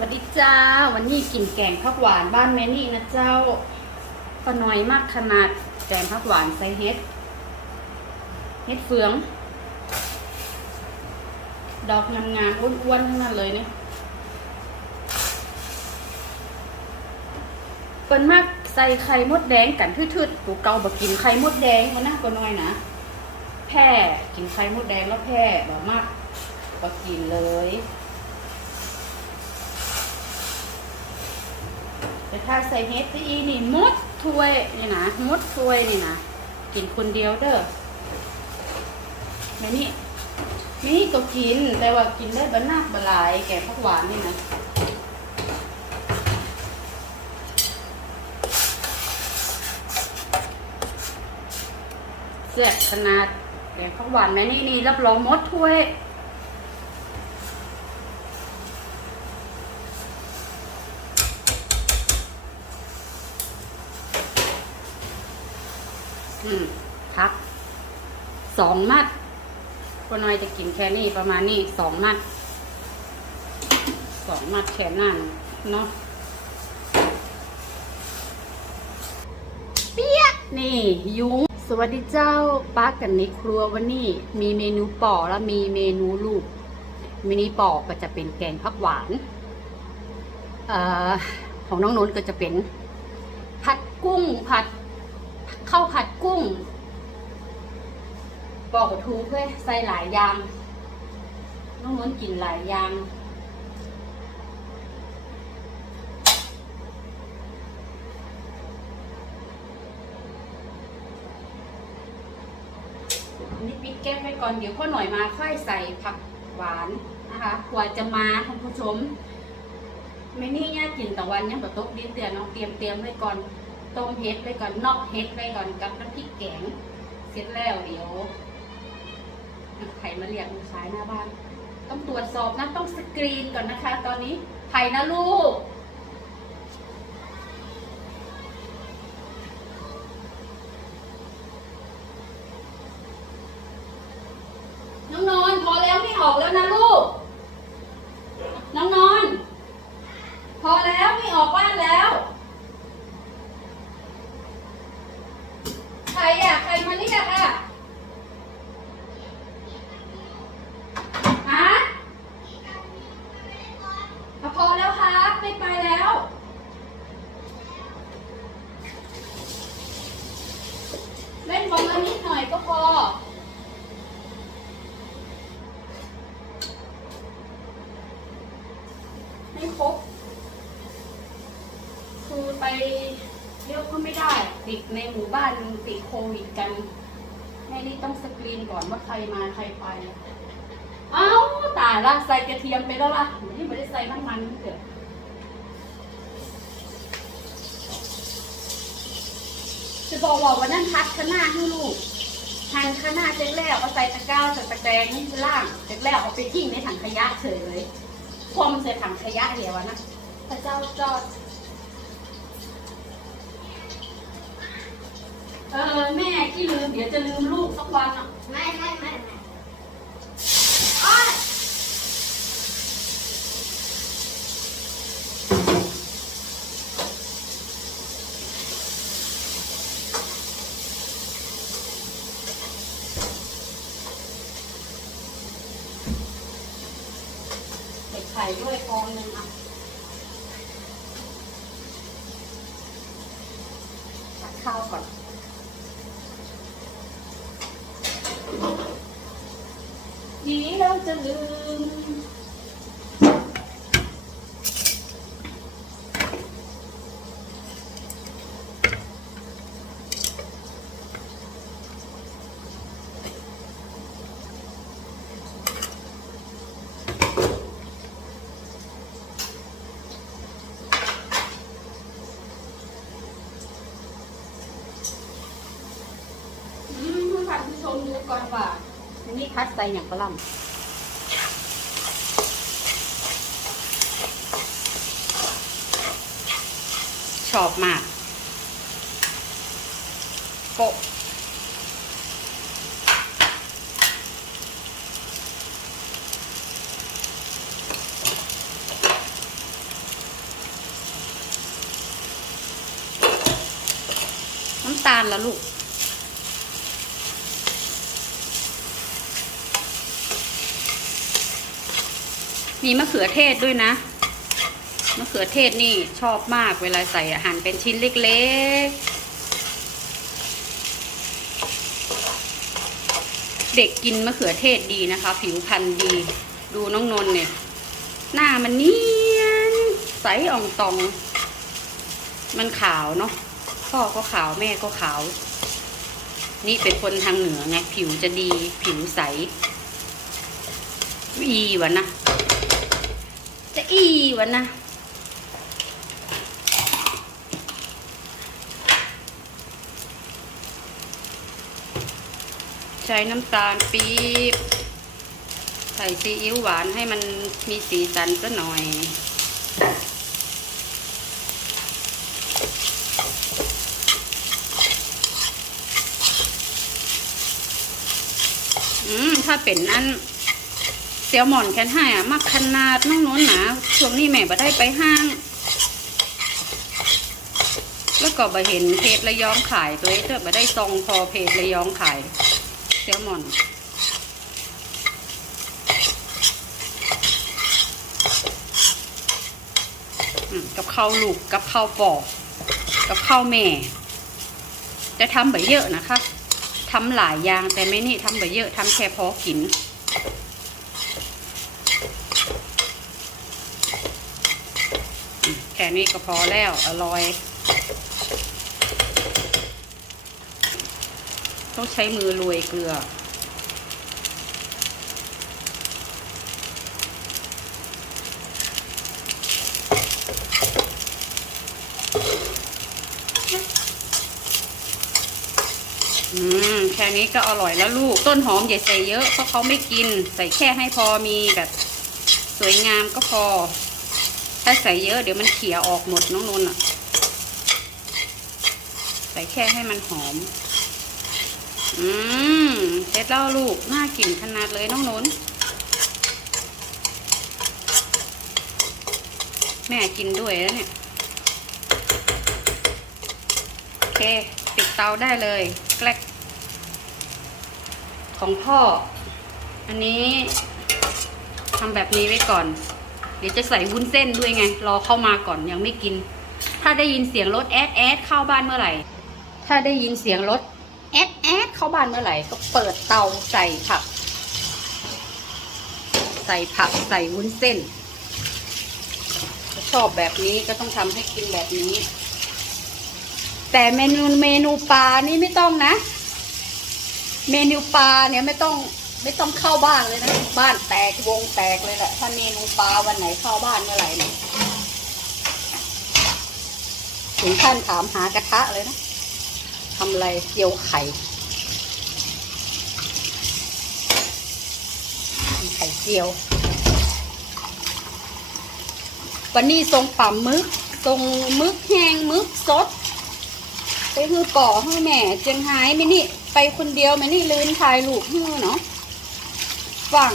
วัสดีจ้า วันนี้กินแกงผักหวานบ้านแม่นี่นะเจ้าก็น้อยมากขนาดแกงผักหวานใส่เฮ็ด เฮ็ดเฟือง ดอกงามๆอ้วนๆนั้นเลยเนี่ยเปิ้นมากใส่ไข่มดแดงกันทืดๆปูเกาบกินไข่มดแดงมันน่าก็น้อยนะแพ้กินไข่มดแดงแล้วแพ้แบบมากก็กินเลย แต่ถ้าใส่เฮ็ดซีนี่มดถ้วยนี่นะมดถ้วยนี่นะกินคนเดียวเด้อแม่นี่นี่ก็กินแต่ว่ากินได้บะนักบะหลายแกงผักหวานนี่นะเสียขนาดแกงผักหวานแม่นี่นี่รับรองมดถ้วย อืม พักสองมัดก็น้อยจะกินแค่นี้ประมาณนี้สองมัดสองมัดแค่นั้นเนาะเปี๊ยะนี่ยุงสวัสดีเจ้าป้ากันในครัววันนี้มีเมนูป่อและมีเมนูลูกเมนูป่อก็จะเป็นแกงผักหวานเอ่อของน้องนนท์ก็จะเป็น ผัดกุ้งผัดข้าวผัดกุ้ง ปอกกระทูเพื่อใส่หลายอย่างน้องน้นกินหลายอย่างอันนี้ปิดแก้มไว้ก่อนเดี๋ยวพ่อหน่อยมาค่อยใส่ผักหวานนะคะกว่าจะมาคุณผู้ชมไม่นี่เนี่ยกินแต่วันยังแบบตกดินเตือนเนาะเตรียมเตรียมไว้ก่อนต้มเฮ็ดไว้ก่อนนอกเฮ็ดไว้ก่อนกับน้ำพริกแกงเสร็จแล้วเดี๋ยว ไข่มาเรียกลูกชายหน้าบ้าน ต้องตรวจสอบนะ ต้องสกรีนก่อนนะคะ ตอนนี้ไข่นะลูก น้องนอนพอแล้วไม่ออกแล้วนะลูก น้องนอน พอแล้วไม่ออกบ้านแล้ว ใครอะ ใครมาเรียกอะฮะอะพอแล้วครับไม่ไปแล้ว เล่นบอลมานิดหน่อยก็พอให้ครบ คือไปเยอะก็ไม่ได้ ติดในหมู่บ้านติดโควิดกันแม่นี่ต้องสกรีนก่อนว่าใครมาใครไป เอ้าตายละใส่กระเทียมไปแล้วล่ะนี่ไม่ได้ใส่น้ำมันเกิด จะบอกว่าวันนั้นพัดข้างหน้าให้ลูกหั่นข้างหน้าเจ๊แล้วเอาใส่ตะกร้าใส่ตะแกรงนี่ล่างเจ๊แล้วเอาไปทิ้งในถังขยะเฉยเลยความใส่ถังขยะเดียวะนะพระเจ้าจอดเออแม่ที่ลืมเดี๋ยวจะลืมลูกสักวันอะไม่ไม่ไม่ไม่ อ้อยใส่ไข่ด้วย ฟองหนึ่งอะตักข้าวก่อนนี้เราจะลืม ท่านผู้ชมดูก่อนว่าอันนี้คัดใส่อย่างกระล่ำชอบมากโปะน้ำตาลละลูก มีมะเขือเทศด้วยนะ มะเขือเทศนี่ชอบมากเวลาใส่อาหารเป็นชิ้นเล็กๆ เด็กกินมะเขือเทศดีนะคะ ผิวพรรณดี ดูน้องนนท์เนี่ย หน้ามันเนียน ใสอ่องตอง มันขาวเนาะ พ่อก็ขาวแม่ก็ขาว นี่เป็นคนทางเหนือไง ผิวจะดี ผิวใส อีวะนะ อีวะนนะใช้น้ำตาลปี๊บใส่ซีอิ๊วหวานให้มันมีสีสันก็หน่อย อืม ถ้าเป็นอัน ซียวหมอนแคนให้อะมักขนาดน้องโน้นหนาช่วงนี้แม่บ่ได้ไปห้าง แล้วก็บ่เห็นเพจระยองขายตัวเองเถอะบ่ได้ซองพอเพจระยองขายเซียวหมอนกับข้าวลูกกับข้าวปอกกับข้าวแม่จะทำแบบเยอะนะคะทำหลายอย่างแต่ไม่นี่ทำแบบเยอะทำแค่พอกิน อืมแค่ นี้ก็พอแล้วอร่อย ต้องใช้มือโรยเกลือ อืม แค่นี้ก็อร่อยแล้วลูก ต้นหอมอย่าใส่เยอะ เพราะเขาไม่กิน ใส่แค่ให้พอมีแบบ สวยงามก็พอ ถ้าใส่เยอะเดี๋ยวมันเขี่ยออกหมดน้องนนท์อะ ใส่แค่ให้มันหอม อืมเสร็จแล้วลูก น่ากินขนาดเลยน้องนนท์แม่กินด้วยแล้วเนี่ย โอเค ปิดเตาได้เลย แกลกของพ่อ อันนี้ทำแบบนี้ไว้ก่อน เดี๋ยวจะใส่วุ้นเส้นด้วยไง รอเข้ามาก่อนยังไม่กิน ถ้าได้ยินเสียงรถแอดแอดเข้าบ้านเมื่อไหร่ ถ้าได้ยินเสียงรถแอดแอดเข้าบ้านเมื่อไหร่ ก็เปิดเตาใส่ผัก ใส่ผักใส่วุ้นเส้นชอบแบบนี้ก็ต้องทำให้กินแบบนี้ แต่เมนูเมนูปลานี่ไม่ต้องนะ เมนูปลาเนี่ยไม่ต้อง ไม่ต้องเข้าบ้านเลยนะ บ้านแตกวงแตกเลยแหละ ถ้าเมนูปลาวันไหนเข้าบ้านเมื่อไหร่เนี่ยถึงขั้นถามหากระทะเลยนะทำอะไรเจียวไข่ ไข่เจียว วันนี้ทรงป่ามึกทรงมึกแห้งมึกสดไปคือป่อให้แม่เจียงไฮ้ไม่นี่ ไปคนเดียวไม่นี่ลืนถ่ายลูกฮือเนาะ ฝั่ง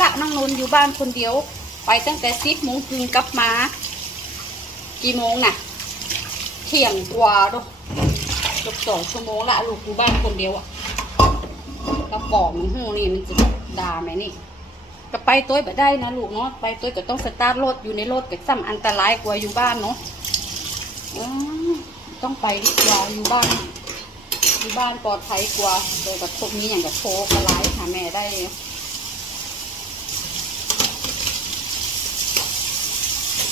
ละนั่งนนอยู่บ้านคนเดียว ไปตั้งแต่สิบโมงคืนกลับมา กี่โมงน่ะ เที่ยงกว่าด้วยเกือบสองชั่วโมงละลูกอยู่บ้านคนเดียวอะแล้วป่อมันฮือนี่มันจะด่าไหมนี่ก็ไปตัวแบบได้นะลูกเนาะไปตัวก็ต้องสตาร์ทรถอยู่ในรถก็ซ้ำอันตรายกว่าอยู่บ้านเนาะต้องไปดีกว่าอยู่บ้าน อยู่บ้านปลอดภัยกว่าโดยกับพวกนี้อย่างกับโทรกระไลหาแม่ได้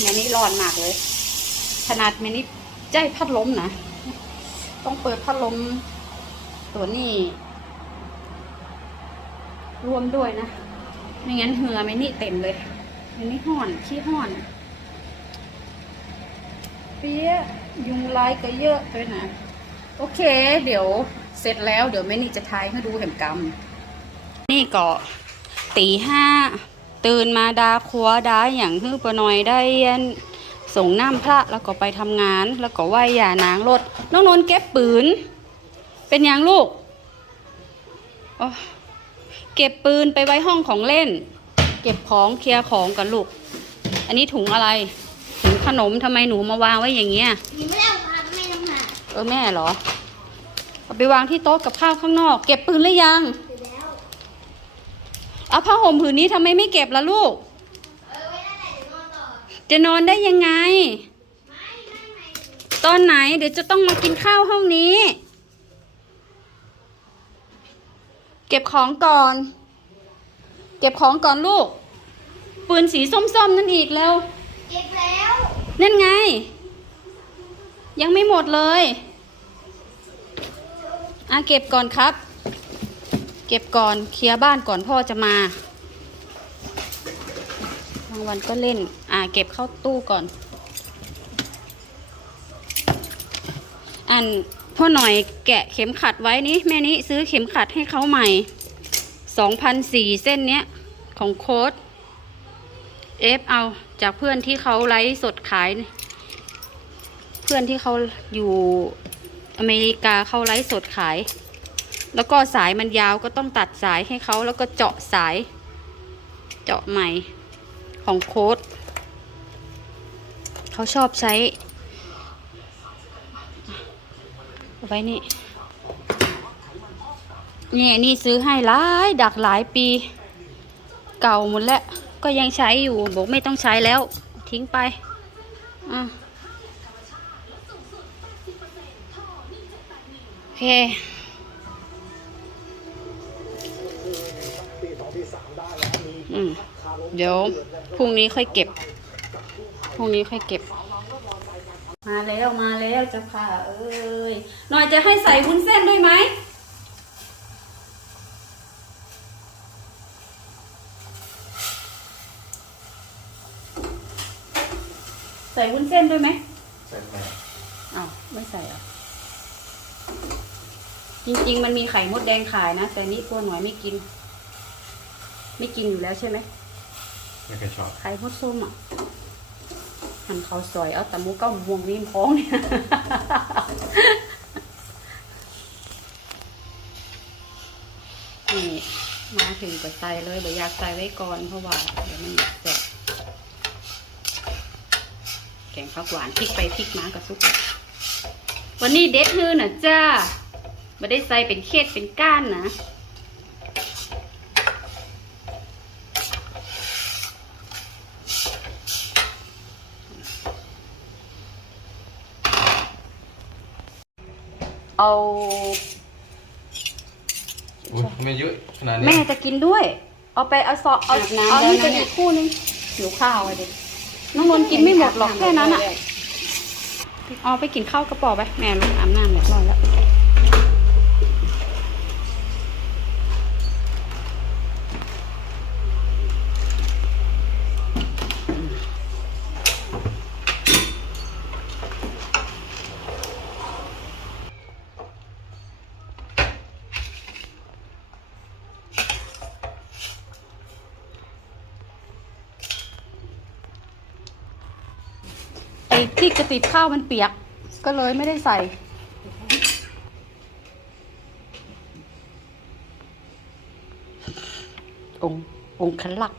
แม่นี่ร้อนมากเลย ขนาดแม่นี่ใจพัดลมนะต้องเปิดพัดลมตัวนี้ รวมด้วยนะไม่งั้นเหือไม่นี่เต็มเลยไม่นี่ห่อนขี้ห่อนเปี้ยยุงลายก็เยอะด้วยนะ โอเค เดี๋ยวเสร็จแล้วเดี๋ยวแม่นี่จะทายให้ดูเห็นกรรม นี่ก็ตีห้า ตื่นมาดาครัวดาอย่างฮื้อปะหน่อยได้อันส่งน้ำพระแล้วก็ไปทำงาน แล้วก็ไหว้ยานางรถน้องนนท์เก็บปืน เป็นอย่างลูกโอ้เก็บปืนไปไว้ห้องของเล่น เก็บของเคลียร์ของกันลูก อันนี้ถุงอะไร ถุงขนมทำไมหนูมาวางไว้อย่างเงี้ยหนูไม่ได้เอามาไม่ได้เอามาเออแม่เหรอเอาไปวางที่โต๊ะกับข้าวข้างนอก เก็บปืนหรือยัง เสร็จแล้วเอาผ้าห่มผืนนี้ทำไมไม่เก็บล่ะลูกเออไว้นั่นแหละเดี๋ยวนอนต่อจะนอนได้ยังไงไม่ไม่ไม่ตอนไหนเดี๋ยวจะต้องมากินข้าวห้องนี้ เก็บของก่อน เก็บของก่อนลูก ปืนสีส้มๆนั่นอีกแล้ว เก็บแล้ว นั่นไง ยังไม่หมดเลย อะเก็บก่อนครับ เก็บก่อนเคลียร์บ้านก่อนพ่อจะมาบางวันก็เล่น อะเก็บเข้าตู้ก่อน อันพ่อหน่อยแกะเข็มขัดไว้นี่แม่นี้ซื้อเข็มขัดให้เขาใหม่สองพันสี่เส้นเนี้ย ของโค้ดเอฟเอาจากเพื่อนที่เขาไลฟ์สดขาย เพื่อนที่เขาอยู่อเมริกาเขาไลฟ์สดขาย แล้วก็สายมันยาวก็ต้องตัดสายให้เขาแล้วก็เจาะสาย เจาะใหม่ของโค้ดเขาชอบใช้เอาไว้นี่เนี่ยนี่ซื้อให้หลายดักหลายปี เก่าหมดแล้ว ก็ยังใช้อยู่บอกไม่ต้องใช้แล้ว ทิ้งไปอะโอเค เดี๋ยวพรุ่งนี้ค่อยเก็บ พรุ่งนี้ค่อยเก็บ มาแล้วมาแล้วเจ้าค่ะ เอ้ย หน่อยจะให้ใส่วุ้นเส้นด้วยไหม ใส่วุ้นเส้นด้วยไหมใส่ไหมอ้าวไม่ใส่เหรอะจริง ๆ มันมีไข่มดแดงขายนะ แต่นี่ตัวหน่อยไม่กิน ไม่กินอยู่แล้วใช่ไหม ไม่เคยชอบไข่มดส้มอะมันเขาวซอยเอาแต่หมูก้าม่วงริมพ้องเนี่ยนี่มาถึงก็ใส่เลยบ่อยากใส่ไว้ก่อนเพราะว่าเดี๋ยวมันแสบแกงผักหวานพริกไปพริกมากับซุปวันนี้เด็ดฮือน่ะจ้าไม่ได้ใส่เป็นเคดเป็นก้านนะ เอาอุ๊ยไม่เยอะขนาดนี้แม่จะกินด้วย เอาไปเอาซอเอาอาบน้ำเอานี่แล้วไปนะเนี่ย อีกคู่นึงหิวข้าวอะเด็กน้องนนท์กินไม่หมดหรอกแค่นั้นอะเอาไปกินข้าวกระป๋อไปแม่ลงอาบน้ำเรียบร้อยแล้ว ที่กระติบข้าวมันเปียก ก็เลยไม่ได้ใส่ องค์องค์ขลัก